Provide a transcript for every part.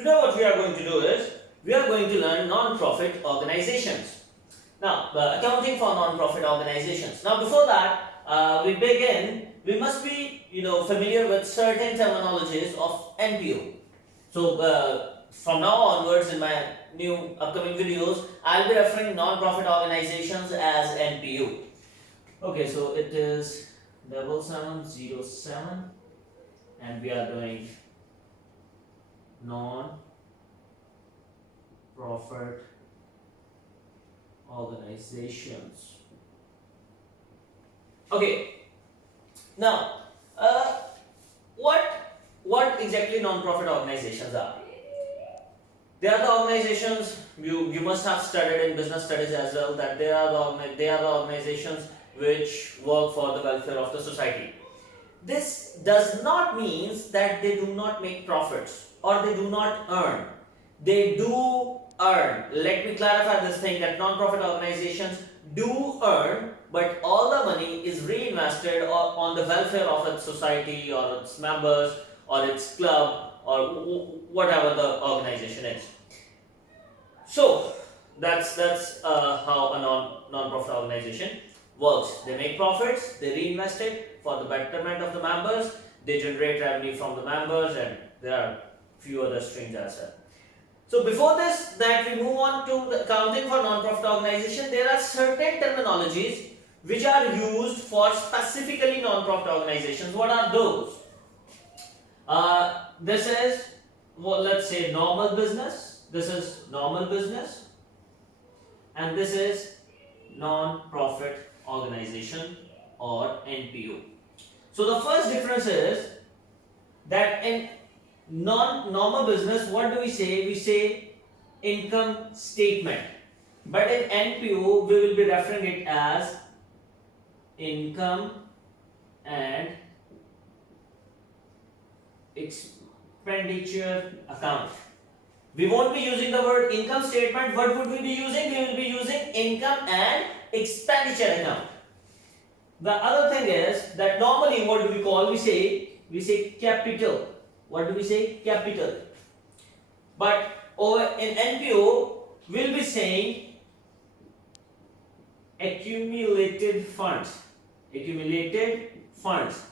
Today what we are going to do is, we are going to learn non-profit organizations. Now, accounting for non-profit organizations. Now, before that, we begin, we must be, familiar with certain terminologies of NPO. So, from now onwards in my new upcoming videos, I'll be referring non-profit organizations as NPO. Okay, so it is 7707 and we are doing non-profit organizations. Okay, now what exactly non-profit organizations are? They are the organizations, you must have studied in business studies as well, that they are the organizations which work for the welfare of the society. This does not mean that they do not make profits or they do not earn. They do earn. Let me clarify this thing, that non-profit organizations do earn, but all the money is reinvested on the welfare of its society or its members or its club or whatever the organization is. So that's how a non-profit organization works. They make profits, they reinvest it for the betterment of the members, they generate revenue from the members, and there are few other streams as well. So before this, that we move on to the accounting for non-profit organization, there are certain terminologies which are used for specifically non-profit organizations. What are those? This is, well, let's say normal business. This is normal business, and this is non-profit organization or NPO. So the first difference is that in normal business, what do we say? We say income statement, but in NPO we will be referring it as income and expenditure account. We won't be using the word income statement. What would we be using? We will be using income and expenditure account. The other thing is that normally what do we call? We say capital. What do we say? Capital. But over in NPO, we'll be saying accumulated funds. Accumulated funds.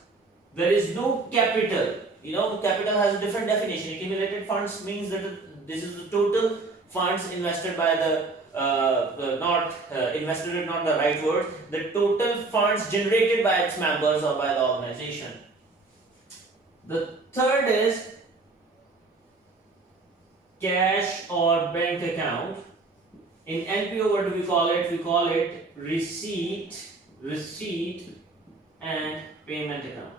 There is no capital. Capital has a different definition. Accumulated funds means that this is the total funds invested by invested is not the right word. The total funds generated by its members or by the organization. The third is cash or bank account. In NPO, what do we call it? We call it receipt and payment account.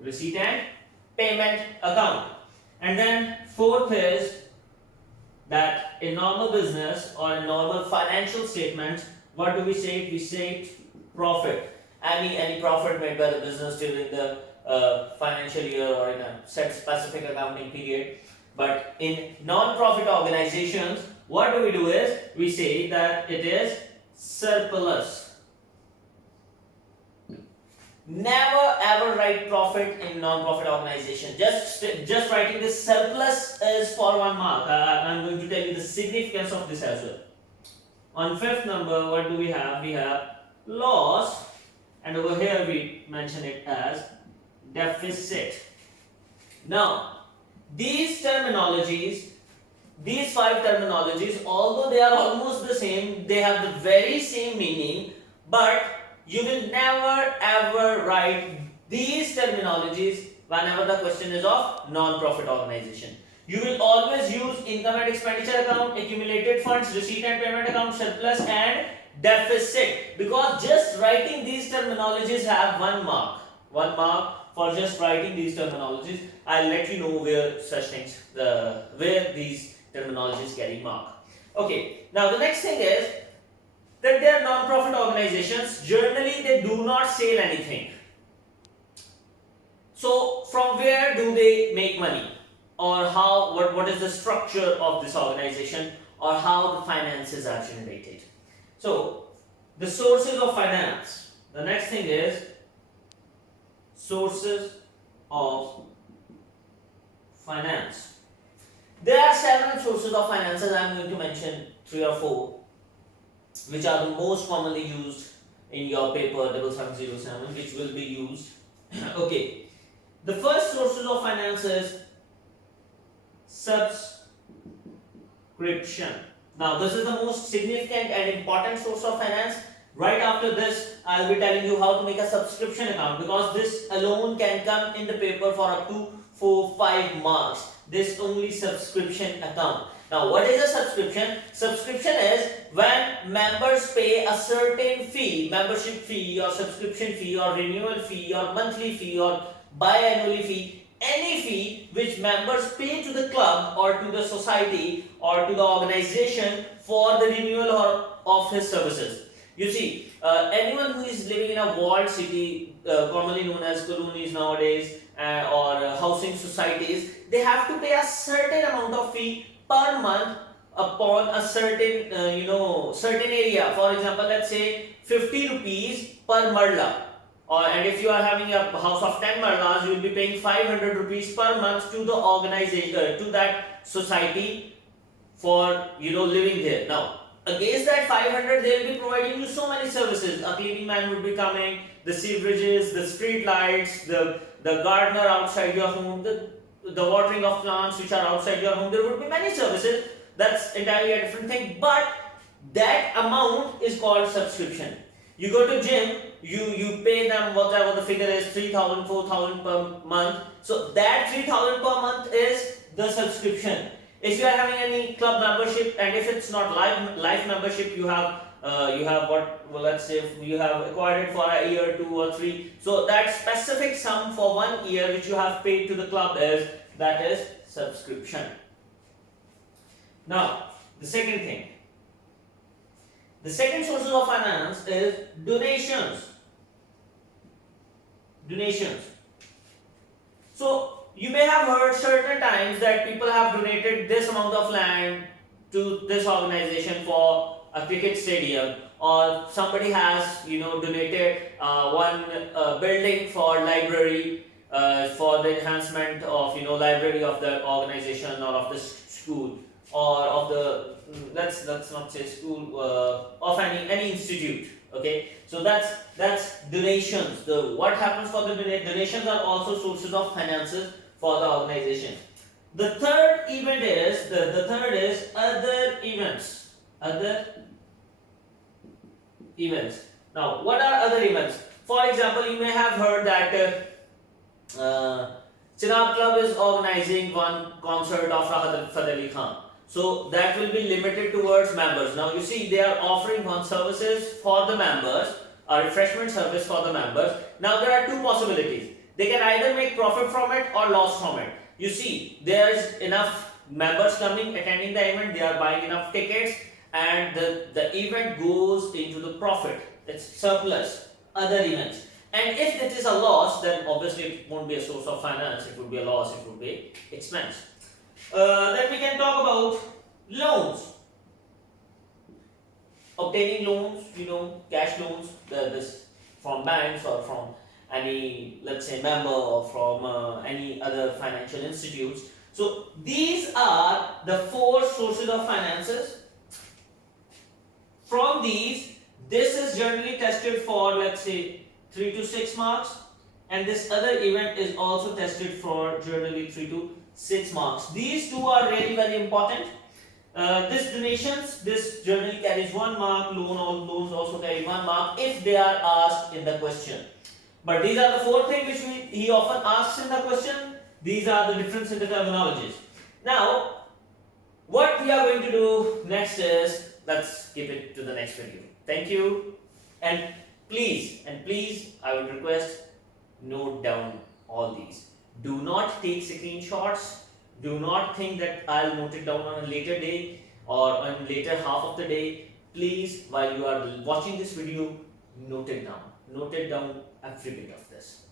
Receipt and payment account. And then fourth is that in normal business or in normal financial statements, what do we say? We say profit. Any profit made by the business during the financial year or in a set specific accounting period. But in non-profit organizations, what do we do is we say that it is surplus. Never ever write profit in non-profit organization. Just writing this surplus is for 1 mark. I'm going to tell you the significance of this as well. On fifth number, what do we have? We have loss, and over here we mention it as deficit. Now, these terminologies, these 5 terminologies, although they are almost the same, they have the very same meaning, but you will never ever write these terminologies whenever the question is of non-profit organization. You will always use income and expenditure account, accumulated funds, receipt and payment account, surplus and deficit, because just writing these terminologies have 1 mark. 1 mark for just writing these terminologies. I'll let you know where such things, where these terminologies carry mark. Okay, now the next thing is that they are non-profit organizations. Generally, they do not sell anything. So, from where do they make money, or how? What is the structure of this organization, or how the finances are generated? So, the sources of finance. The next thing is sources of finance. There are several sources of finances. I am going to mention 3 or 4 which are the most commonly used in your paper 7707, which will be used. Okay, the first sources of finance is subscription. Now this is the most significant and important source of finance. Right after this, I'll be telling you how to make a subscription account, because this alone can come in the paper for up to 4-5 marks. This only subscription account. Now what is a subscription? Subscription is when members pay a certain fee, membership fee or subscription fee or renewal fee or monthly fee or biannually fee, any fee which members pay to the club or to the society or to the organization for the renewal of his services. You see, anyone who is living in a walled city, commonly known as colonies nowadays, or housing societies, they have to pay a certain amount of fee per month upon a certain certain area. For example, let's say 50 rupees per marla, and if you are having a house of 10 marlas, you will be paying 500 rupees per month to the organization, to that society, for living there. Now against that 500, they will be providing you so many services. A cleaning man would be coming, the sewerages, the street lights, the gardener outside your home, the watering of plants which are outside your home. There would be many services. That's entirely a different thing, but that amount is called subscription. You go to gym, you pay them whatever the figure is, 3,000, 4,000 per month. So that 3,000 per month is the subscription. If you are having any club membership, and if it's not life membership, you have what, well, let's say you have acquired it for a year, 2 or 3. So that specific sum for 1 year which you have paid to the club is subscription. Now the second thing, the second sources of finance is donations. So you may have heard certain times that people have donated this amount of land to this organization for a cricket stadium, or somebody has donated one building for library, for the enhancement of library of the organization or of the school, or of the let's not say school, of any institute. Okay, so that's donations. What happens for the donations are also sources of finances for the organization. The third event is other events. Now what are other events? For example, you may have heard that Chenab Club is organizing one concert of Rahat Fateh Ali Khan. So that will be limited towards members. Now you see, they are offering one services for the members, a refreshment service for the members. Now there are 2 possibilities. They can either make profit from it or loss from it. You see, there's enough members coming, attending the event, they are buying enough tickets, and the event goes into the profit. It's surplus, other events. And if it is a loss, then obviously it won't be a source of finance, it would be a loss, it would be expense. Then we can talk about loans. Obtaining loans, cash loans, this from banks or from any, let's say, member, or from any other financial institutes. So these are the 4 sources of finances. From these, this is generally tested for, let's say, 3 to 6 marks, and this other event is also tested for generally 3 to 6 marks. These 2 are really very important. This donations, this generally carries 1 mark. Loans also carry 1 mark if they are asked in the question. But these are the 4 things which he often asks in the question. These are the difference in the terminologies. Now, what we are going to do next is, let's skip it to the next video. Thank you, and please, I would request, note down all these. Do not take screenshots. Do not think that I'll note it down on a later day or on later half of the day. Please, while you are watching this video, note it down. Note it down every bit of this.